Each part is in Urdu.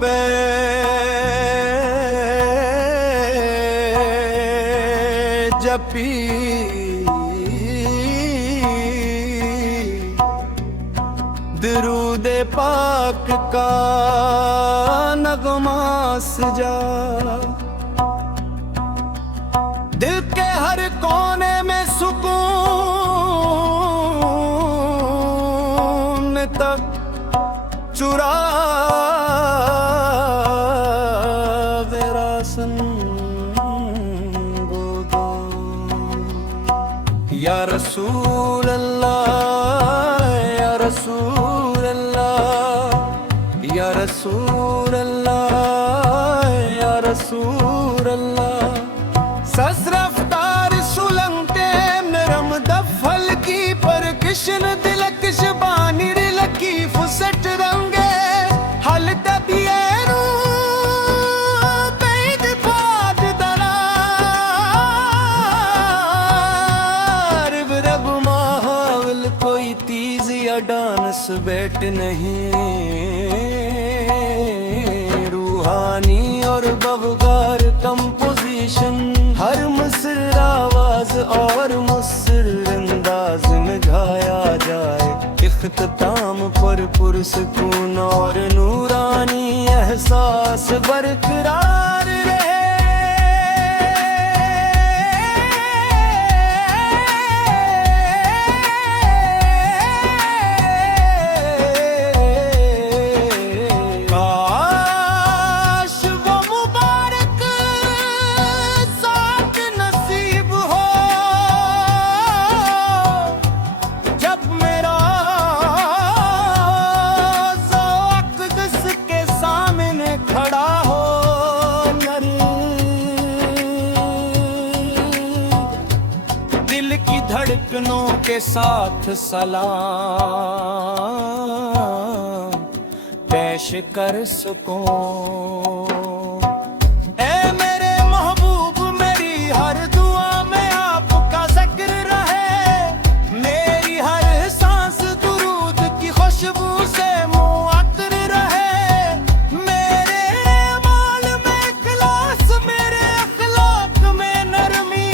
پہ جپی درود پاک کا نغمہ سجا دل کے ہر کونے میں سکون تک چرا یا رسول اللہ یا رسول اللہ یا رسول اللہ یا رسول اللہ سس رفتار سلنگتے نرم دفل کی پرکشن دلکش بانی رلکی فسٹ رنگے حل تبیرو ڈانس بیٹ نہیں روحانی اور بغدار کمپوزیشن ہر مصر آواز اور مصر انداز میں گایا جائے اختتام پر پرسکون اور نورانی احساس برقرار رہے دھڑکنوں کے ساتھ سلام پیش کر سکوں اے میرے محبوب میری ہر دعا میں آپ کا ذکر رہے میری ہر سانس درود کی خوشبو سے معطر رہے میرے اعمال میں اخلاص میرے اخلاق میں نرمی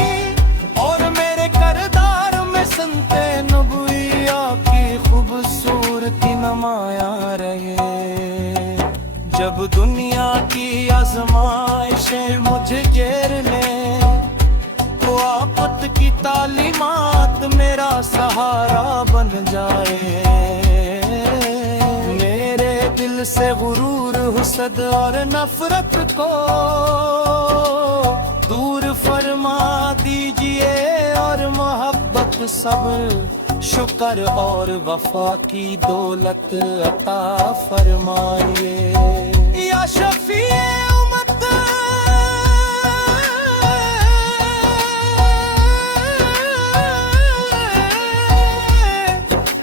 اور میرے کردار سنتے نبویہ کی خوبصورتی نمایاں رہے جب دنیا کی آزمائشیں مجھے گھیر لیں تو آفت کی تعلیمات میرا سہارا بن جائے میرے دل سے غرور حسد اور نفرت کو دور فرما دیجئے اور محبت صبر شکر اور وفا کی دولت عطا فرمائیے یا شفیع امت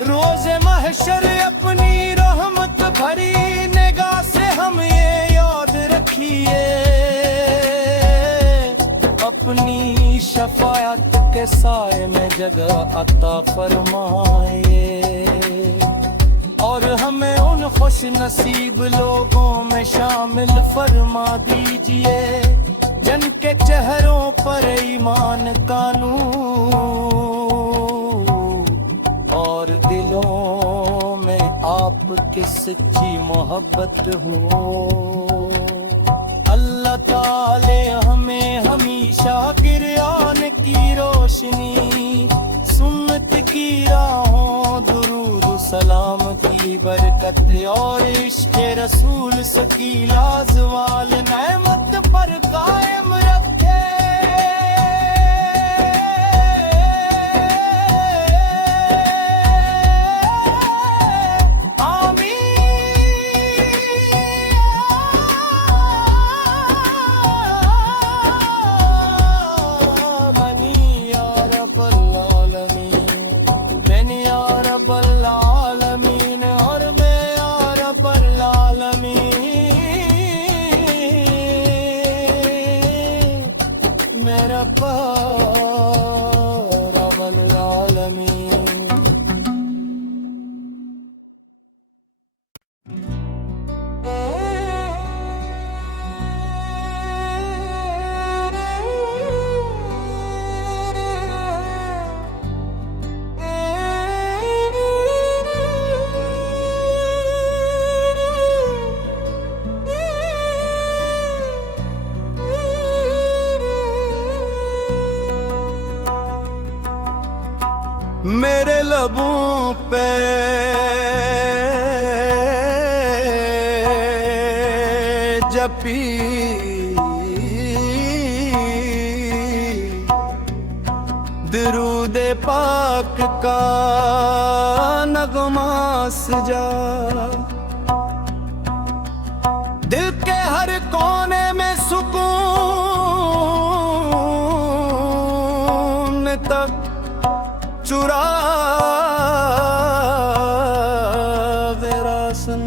روز محشر اپنی رحمت بھری نگاہ سے ہم یہ یاد رکھیے اپنی شفاعت کے سائے میں جگہ عطا فرمائے اور ہمیں ان خوش نصیب لوگوں میں شامل فرما دیجئے جن کے چہروں پر ایمان کا نور اور دلوں میں آپ کی سچی محبت ہو اللہ تعالی ہمیں ہمیشہ گریان کی روشنی سنت کی راہوں درود و سلام کی برکت اور عشق رسول سکیلا زوال نعمت پر قائم رکھے رب العالمین میرے لبوں پہ جپی درود پاک کا نغمہ سجا، دل کے ہر کونے میں سکون تک چرا ویراسن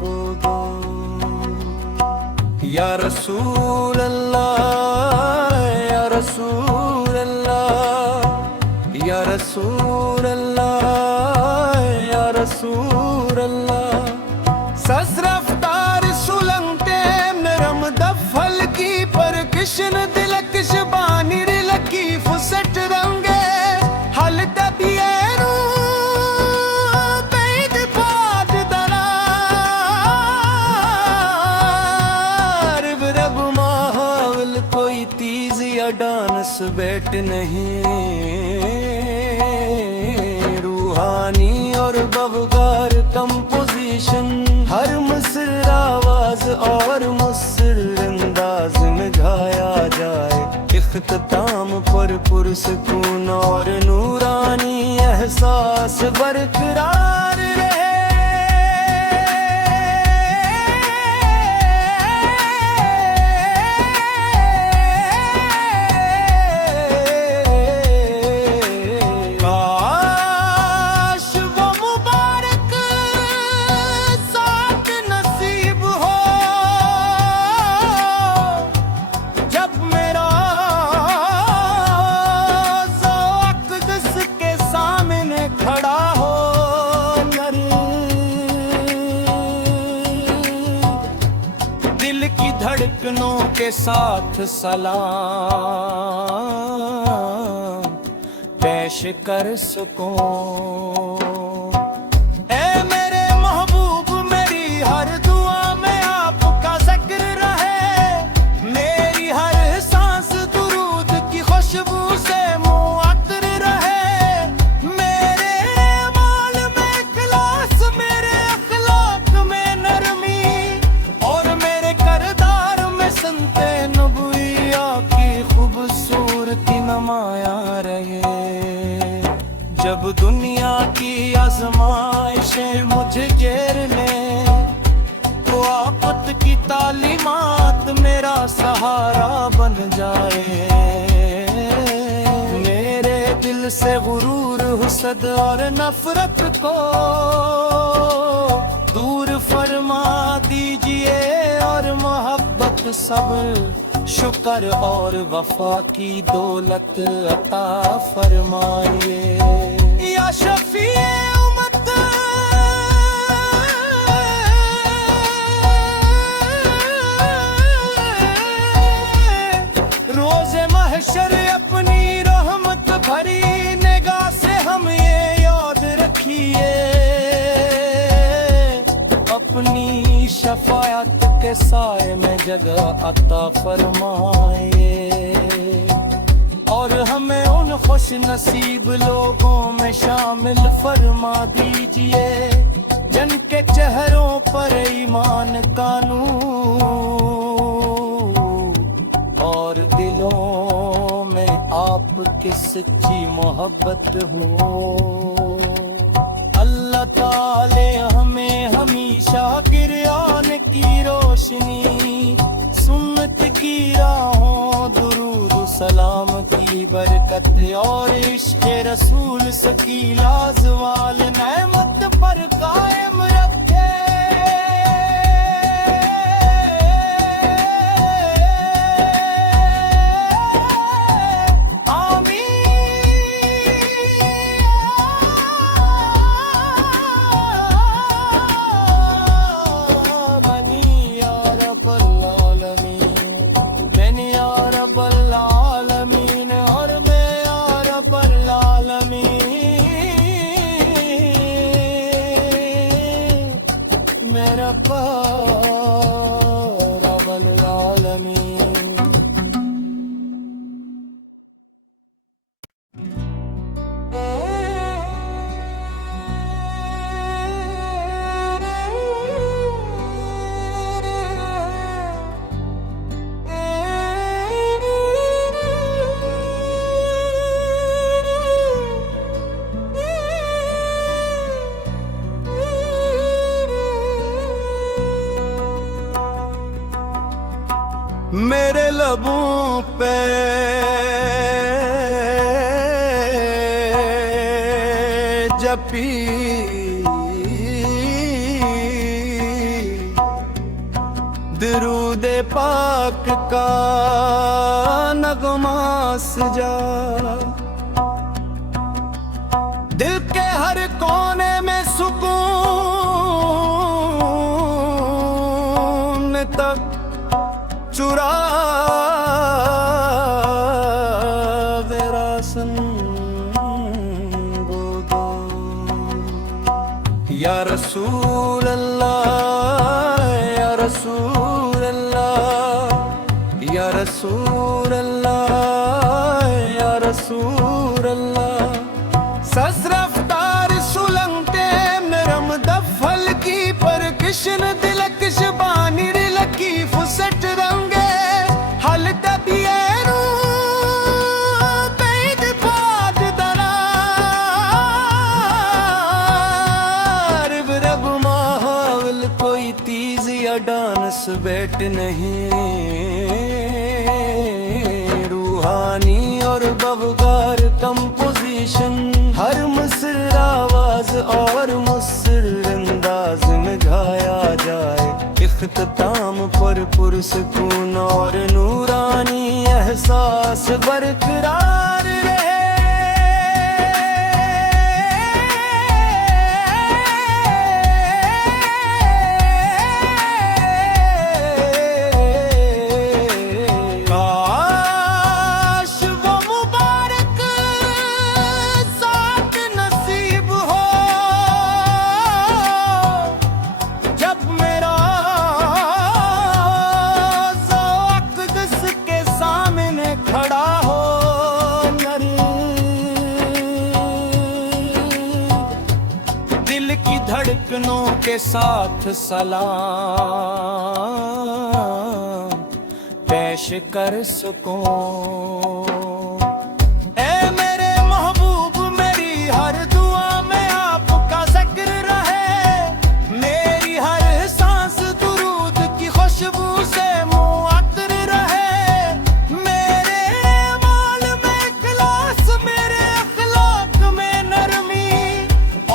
گودو۔ یا رسول اللہ یا رسول اللہ یا رسول اللہ یا رسول اللہ، سز رفتار سلنگتے نرم دفل کی پرکشن دلکش بانی رلکی فسٹ رنگے حل تبیرو بید پاد درار برب ماحول کوئی تیز یا ڈانس بیٹ نہیں، روحانی اور بغار کمپوزیشن، ہر مصر آواز اور مصر انداز میں گایا جائے، اختتام پر پرسکون اور نورانی احساس برقرار رہے۔ دھڑکنوں کے ساتھ سلام پیش کر سکوں، اے میرے محبوب میری ہر دعا میں آپ کا ذکر رہے، میری ہر سانس درود کی خوشبو سے معطر رہے، میرے اعمال میں اخلاص، میرے اخلاق میں نرمی، اور میرے کردار میں سنتے نبویہ کی خوبصورتی نمایاں رہے۔ جب دنیا کی آزمائشیں مجھے گھیر لیں تو آفت کی تعلیمات میرا سہارا بن جائے، میرے دل سے غرور، حسد اور نفرت کو دور فرما دیجئے، اور محبت، صبر، شکر اور وفا کی دولت عطا فرمائیے۔ یا شفیع امت روز محشر اپنی رحمت بھری نگاہ سے ہم یہ یاد رکھیے، اپنی شفاعت کے سائے میں جگہ عطا فرمائے، اور ہمیں ان خوش نصیب لوگوں میں شامل فرما دیجئے جن کے چہروں پر ایمان کا نور، اور دلوں میں آپ کی سچی محبت ہو۔ اللہ تعالی ہمیں ہمیشہ گریان کی روشنی، سنت کی راہوں، درود و سلام کی برکت، اور عشق رسول سکیلا زوال نعمت پر قائم رکھے۔ میرا رب العالمین۔ میرے لبوں پہ جپی درود پاک کا نغمہ سجا، دل کے ہر کونے میں سکون تک چرا راسن گودو۔ یا رسول اللہ یا رسول اللہ یا رسول اللہ یا رسول اللہ، سز رفتار سلنگتے نرم دفل کی پرکشن دلکش بانی رلکی فسٹ رنگے حل تبیرو بید پاد درار، برب ماحول کوئی تیز یا ڈانس بیٹ نہیں، روحانی اور ببگار کمپوزیشن، ہر مصر آواز اور مصر انداز میں گایا جائے، اختتام پر پرسکون اور نورانی احساس برقرار رہے۔ دھڑکنوں کے ساتھ سلام پیش کر سکوں، اے میرے محبوب میری ہر دعا میں آپ کا ذکر رہے، میری ہر سانس درود کی خوشبو سے معطر رہے، میرے اعمال میں اخلاص، میرے اخلاق میں نرمی،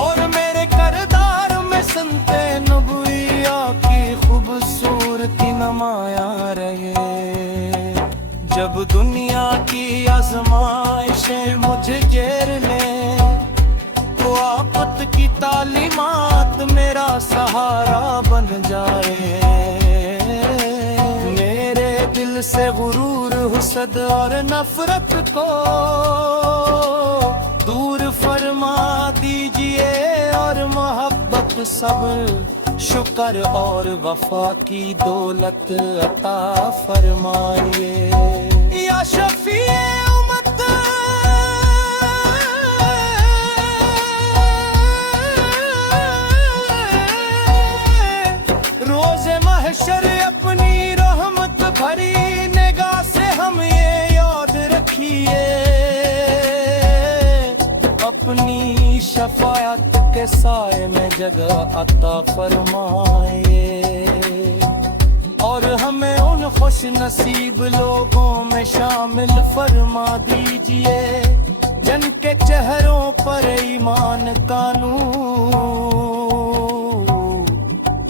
اور میرے کردار میں سنتے نبویہ کی خوبصورتی نمایاں رہے۔ جب دنیا کی آزمائشیں مجھے گھیر لیں تو آفت کی تعلیمات میرا سہارا بن جائے، میرے دل سے غرور، حسد اور نفرت کو دور فرما دیجئے، اور محبت، صبر، شکر اور وفا کی دولت عطا فرمائیے۔ یا شفیع امت روز محشر اپنی رحمت بھری نگاہ سے ہم یہ یاد رکھیے، اپنی شفاعت کے سائے میں جگہ عطا فرمائے، اور ہمیں ان خوش نصیب لوگوں میں شامل فرما دیجئے جن کے چہروں پر ایمان کا نور،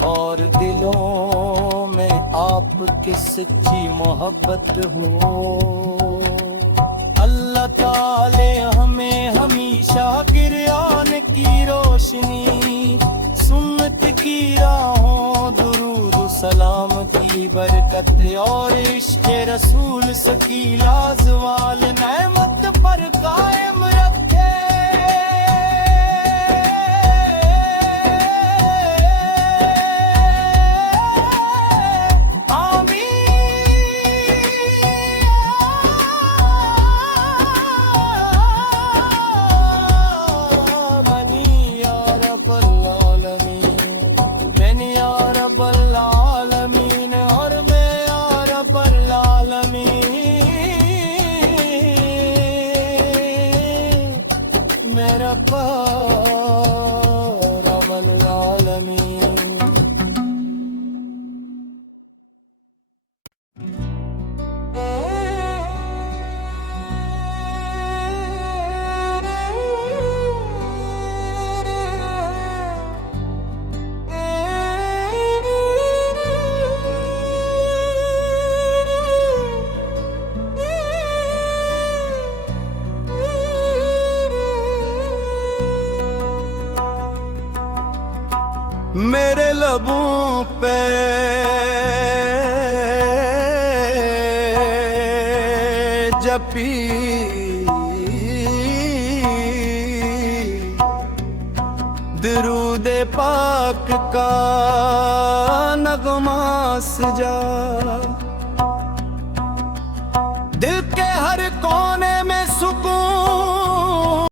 اور دلوں میں آپ کی سچی محبت ہو۔ اللہ تعالی ہمیں ہمیشہ گریان کی روشنی، سنت کی راہوں، درود و سلام کی برکت، اور عشق رسول سکیلا زوال نعمت پر قائم رکھے۔ رب العالمین۔ لبوں پہ جپی درود پاک کا نغمہ سجا، دل کے ہر کون